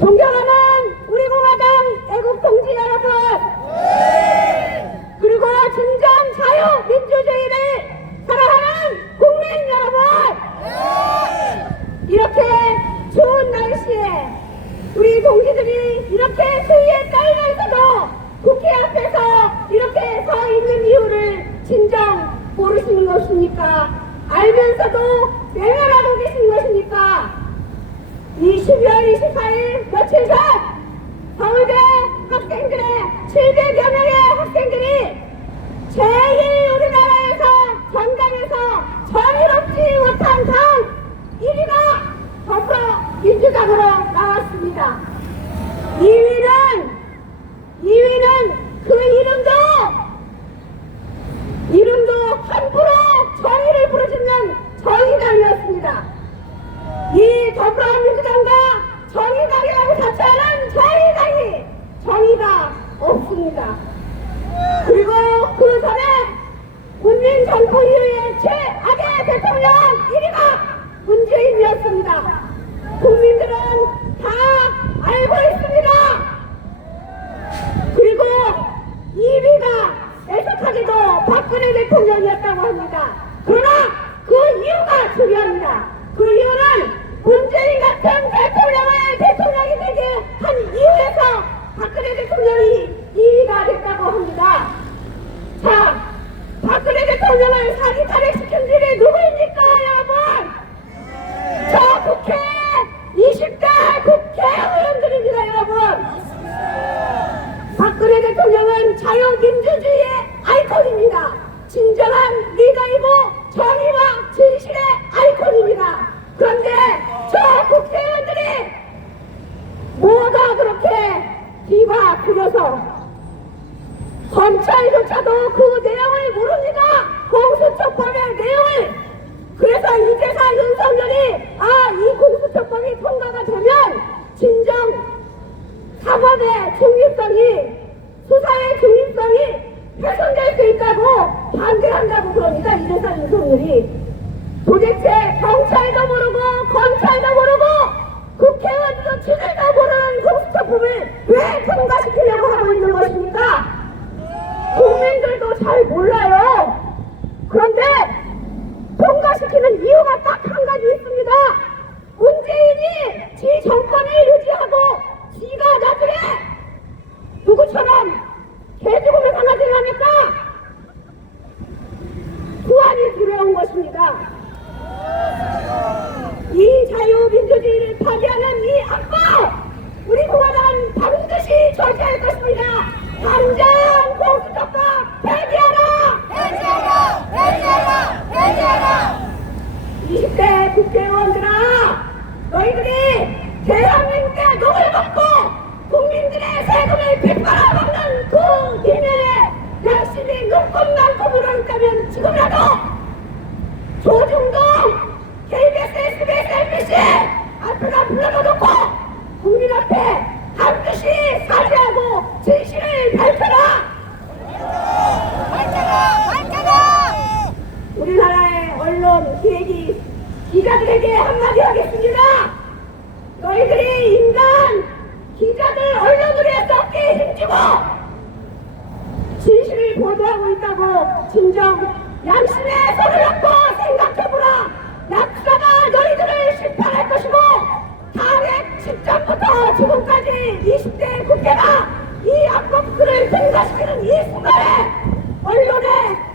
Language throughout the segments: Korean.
존경하는 우리 공화당 애국 동지 여러분. 그리고 진정 자유 민주주의를 사랑하는 국민 여러분 이렇게 추운 날씨에 우리 동지들이 이렇게 추위에 떨면서도 국회 앞에서 이렇게 서 있는 이유를 진정 모르시는 것입니까? 알면서도 외면하고 계신 것입니까? 이 12월 28일 며칠 전 서울대 학생들의 700여 명의 학생들이 제일 우리나라에서 전당에서 정의롭지 못한 당 1위가 더불어민주당으로 나왔습니다. 2위는 2위는 그 이름도 이름도 함부로 정의를 부르짖는 정의당이었습니다. 이 더불어민주당과 정의당이라고 자처하는 정의당이 정의가 없습니다. 그리고 그 전에 문민 정부 이후에 최악의 대통령 1위가 문재인이었습니다. 국민들은 다 알고 있습니다. 그리고 2위가 애석하게도 박근혜 대통령이었다고 합니다. 그러나 그 이유가 중요합니다. 그 이유는 문재인 같은 대통령을 대통령이 되게 한 이유에서 박근혜 대통령이 2위가 됐다고 합니다. 자, 박근혜 대통령을 사기 탈핵시킨 분이 누구입니까, 여러분? 저 국회 20대 국회의원들입니다, 여러분. 박근혜 대통령은 자유민주주의의 아이콘입니다. 진정한 리더이고 정의와 진실의 아이콘입니다. 그런데 저 국회의원들이 뭐가 그렇게 뒤바꾸려서 검찰조차도 그 내용을 모릅니다. 공수처법의 내용을. 그래서 이제서 윤석열이 아, 이 공수처법이 통과가 되면 진정 사법의 중립성이 수사의 중립성이 훼손될 수 있다고 반대한다고 그럽니다. 이래서 윤석열이 도대체 경찰도 모르고 검찰도 모르고 국회의원도 지들도 모르는 공수처법을 왜 통과시키려고 하고 있는 것입니까? 국민들도 잘 몰라요. 그런데 통과시키는 이유가 딱 한 가지 있습니다. 문재인이 지 정권을 유지하고 지가 나중에 누구처럼 개죽음을 당하지 합니까? 구안이 두려운 것입니다. 이 자유민주주의를 파괴하는 이 악법 우리 공화당은 반드시 절제할 것입니다. 당장 공수처법 폐기하라! 해제하라! 해제하라! 해제하라! 20대 국회의원들아 너희들이 대한민국의 녹을 먹고 국민들의 세금을 빗바라 먹는 그 이면에 열심히 눈곱만큼으로 있다면 지금이라도 조중동 KBS, SBS, MBC 앞에다 불러놓고 국민 앞에 반드시 사죄하고 진실을! 밝혀라! 우리나라의 언론 기획이 기자들에게 한마디 하겠습니다. 너희들이 인간 기자들 언론들의 썩기에 힘주고 진실을 보도하고 있다고 진정 양심의 손을 놓고 생각해보라. 약사가 너희들을 심판할 것이고 탄핵 직전부터 지금까지 20대 국회가 이 악법들을 통과시키는 이 순간에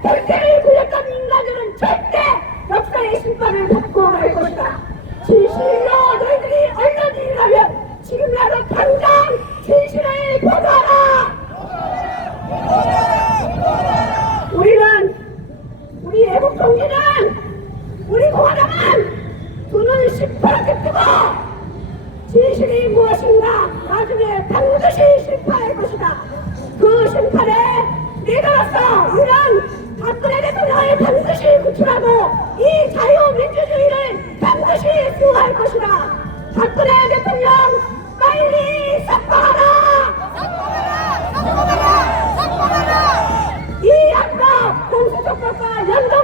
결대를 굴렸던 인간들은 절대 역사의 심판을 받고 말 것이다. 진 실로 너희들이 언론인이라면 지금이라도 당장 진실을 보도하라. 우리는 우리 애국 동지는 우리 공화당은 눈을 시퍼렇게 뜨고 진실이 무엇인가 나중에 반드시 심판할 것이다. 그 심판에 리더로서 우리는 박근혜 대통령을 반드시 구출하고 이 자유민주주의를 수호할 것이다. 박근혜 대통령 빨리 삭발하라! 삭발하라! 삭발하라! 삭발하라! 이 악법 공수처법과 연동